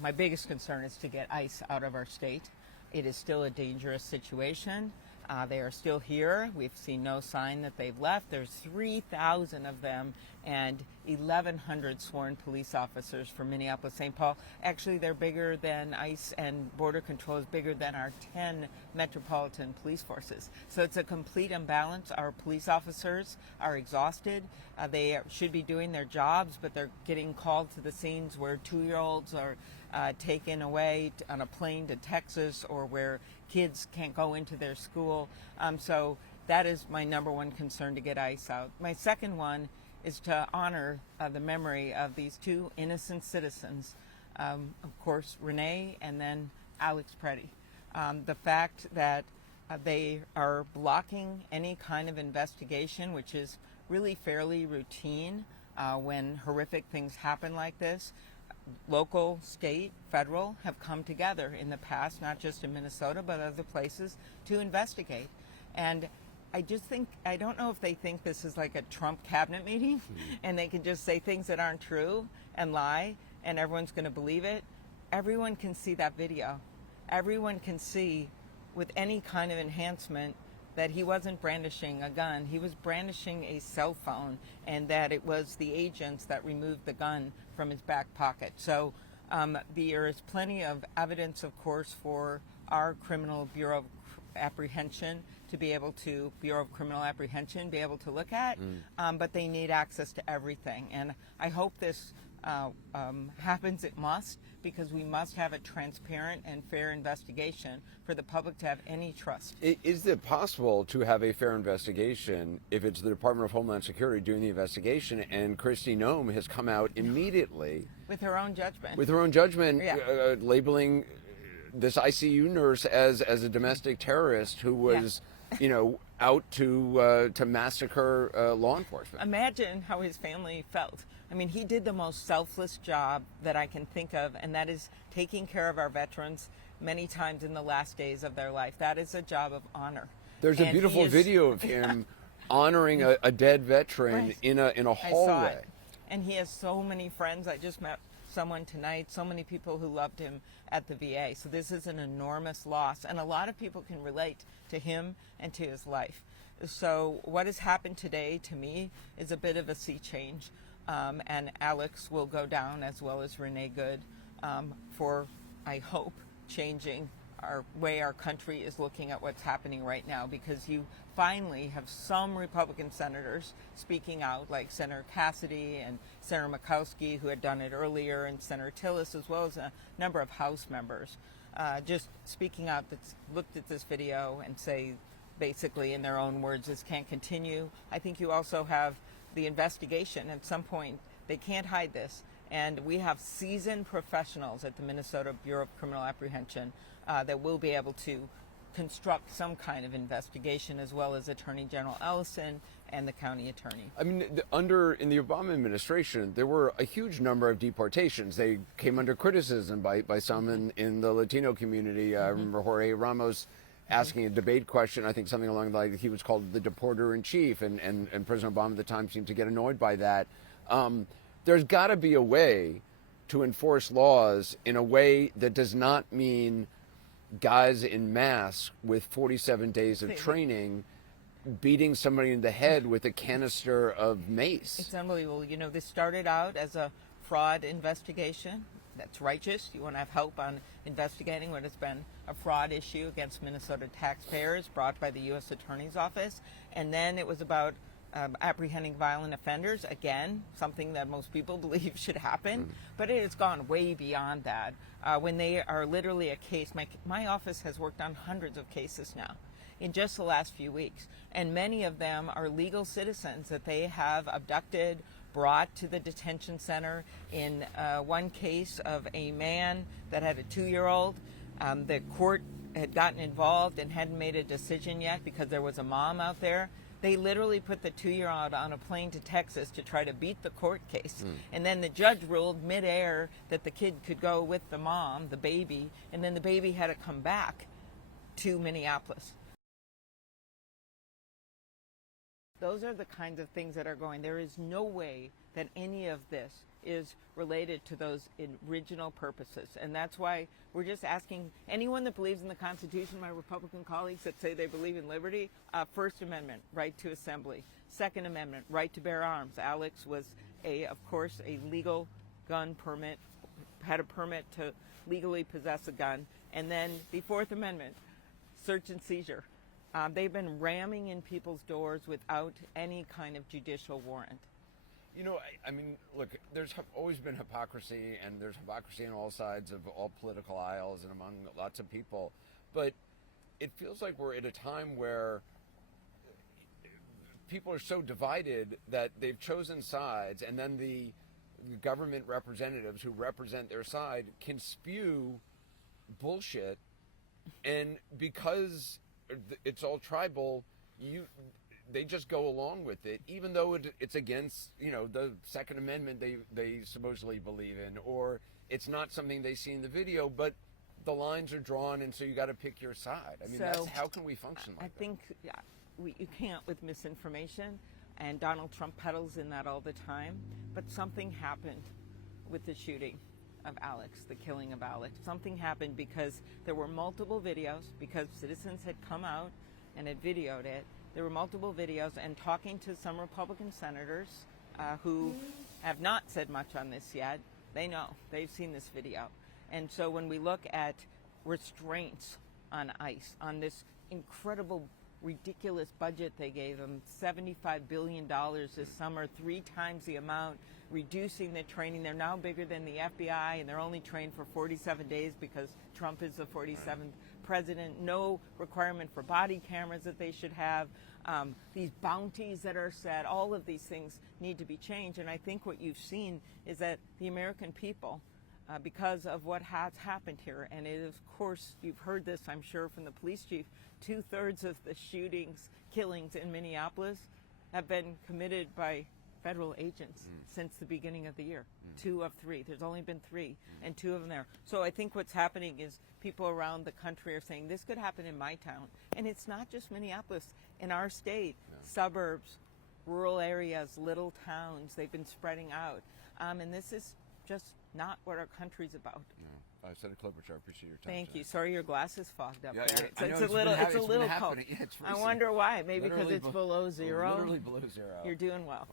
My biggest concern is to get ICE out of our state. It is still a dangerous situation. They are still here. We've seen no sign that they've left. There's 3,000 of them and 1,100 sworn police officers for Minneapolis, St. Paul. Actually, they're bigger than ICE, and Border Control is bigger than our 10 metropolitan police forces. So it's a complete imbalance. Our police officers are exhausted. They should be doing their jobs, but they're getting called to the scenes where 2-year-olds are taken away on a plane to Texas, or where kids can't go into their school. So that is my number one concern, to get ICE out. My second one is to honor the memory of these two innocent citizens, of course, Renee and then Alex Preddy. The fact that they are blocking any kind of investigation, which is really fairly routine when horrific things happen like this. Local, state, federal have come together in the past, not just in Minnesota, but other places, to investigate. And I just think, I don't know if they think this is like a Trump cabinet meeting and they can just say things that aren't true and lie and everyone's going to believe it. Everyone can see that video. Everyone can see with any kind of enhancement that he wasn't brandishing a gun. He was brandishing a cell phone, and that it was the agents that removed the gun from his back pocket. So there is plenty of evidence, of course, for our criminal Bureau of Apprehension to be able to, Bureau of Criminal Apprehension, be able to look at, but they need access to everything. And I hope this happens. It must, because we must have a transparent and fair investigation for the public to have any trust. Is it possible to have a fair investigation if it's the Department of Homeland Security doing the investigation, and Kristi Noem has come out immediately with her own judgment? With her own judgment, yeah. Labeling this ICU nurse as a domestic terrorist who was, out to massacre law enforcement. Imagine how his family felt. I mean, he did the most selfless job that I can think of, and that is taking care of our veterans many times in the last days of their life. That is a job of honor. There's a beautiful video of him honoring a dead veteran in a hallway. I saw it. And he has so many friends. I just met someone tonight, so many people who loved him at the VA. So this is an enormous loss, and a lot of people can relate to him and to his life. So what has happened today, to me, is a bit of a sea change. And Alex will go down, as well as Renee Good, for, I hope, changing our way our country is looking at what's happening right now, because you finally have some Republican senators speaking out, like Senator Cassidy and Senator Murkowski, who had done it earlier, and Senator Tillis, as well as a number of House members, just speaking out, that's looked at this video and say, basically in their own words, this can't continue. I think you also have the investigation. At some point, they can't hide this. And we have seasoned professionals at the Minnesota Bureau of Criminal Apprehension that will be able to construct some kind of investigation, as well as Attorney General Ellison and the county attorney. I mean, in the Obama administration, there were a huge number of deportations. They came under criticism by some in the Latino community. I remember Jorge Ramos asking a debate question, I think something along the line, he was called the deporter-in-chief, and President Obama at the time seemed to get annoyed by that. There's got to be a way to enforce laws in a way that does not mean guys in masks with 47 days of training beating somebody in the head with a canister of mace. It's unbelievable. This started out as a fraud investigation. That's righteous. You want to have help on investigating what has been a fraud issue against Minnesota taxpayers brought by the U.S. Attorney's Office. And then it was about apprehending violent offenders. Again, something that most people believe should happen. But it has gone way beyond that. When they are literally a case, my office has worked on hundreds of cases now in just the last few weeks. And many of them are legal citizens that they have abducted, brought to the detention center. In one case of a man that had a 2-year-old, the court had gotten involved and hadn't made a decision yet because there was a mom out there. They literally put the 2-year-old on a plane to Texas to try to beat the court case. And then the judge ruled midair that the kid could go with the mom, the baby, and then the baby had to come back to Minneapolis. Those are the kinds of things that are going. There is no way that any of this is related to those original purposes. And that's why we're just asking anyone that believes in the Constitution, my Republican colleagues that say they believe in liberty, First Amendment, right to assembly. Second Amendment, right to bear arms. Alex was, of course, a legal gun permit, had a permit to legally possess a gun. And then the Fourth Amendment, search and seizure. They've been ramming in people's doors without any kind of judicial warrant. You know, I mean, look, there's always been hypocrisy, and there's hypocrisy on all sides of all political aisles and among lots of people. But it feels like we're at a time where people are so divided that they've chosen sides, and then the government representatives who represent their side can spew bullshit, and because it's all tribal, they just go along with it, even though it's against, the Second Amendment they supposedly believe in, or it's not something they see in the video, but the lines are drawn, and so you got to pick your side. I mean, how can we function like that? I think you can't with misinformation, and Donald Trump peddles in that all the time, but something happened with the shooting of Alex, the killing of Alex. Something happened because there were multiple videos, because citizens had come out and had videoed it. There were multiple videos, and talking to some Republican senators who have not said much on this yet, they know. They've seen this video. And so when we look at restraints on ICE, on this incredible, ridiculous budget they gave them, $75 billion this summer, 3 times the amount, reducing the training. They're now bigger than the FBI, and they're only trained for 47 days because Trump is the 47th president. No requirement for body cameras that they should have. These bounties that are set, all of these things need to be changed. And I think what you've seen is that the American people, because of what has happened here, and it is, of course, you've heard this, I'm sure, from the police chief, 2/3 of the killings in Minneapolis have been committed by federal agents since the beginning of the year. 2 of 3. There's only been 3, and 2 of them there. So I think what's happening is people around the country are saying, this could happen in my town. And it's not just Minneapolis. In our state, suburbs, rural areas, little towns, they've been spreading out. And this is just not what our country's about. No. Senator Klobuchar, I appreciate your time. Thank tonight. you. Sorry your glasses fogged up there. I know, It's a little cold. Yeah, it's I wonder why. Maybe because it's below zero. Literally below zero. You're doing well.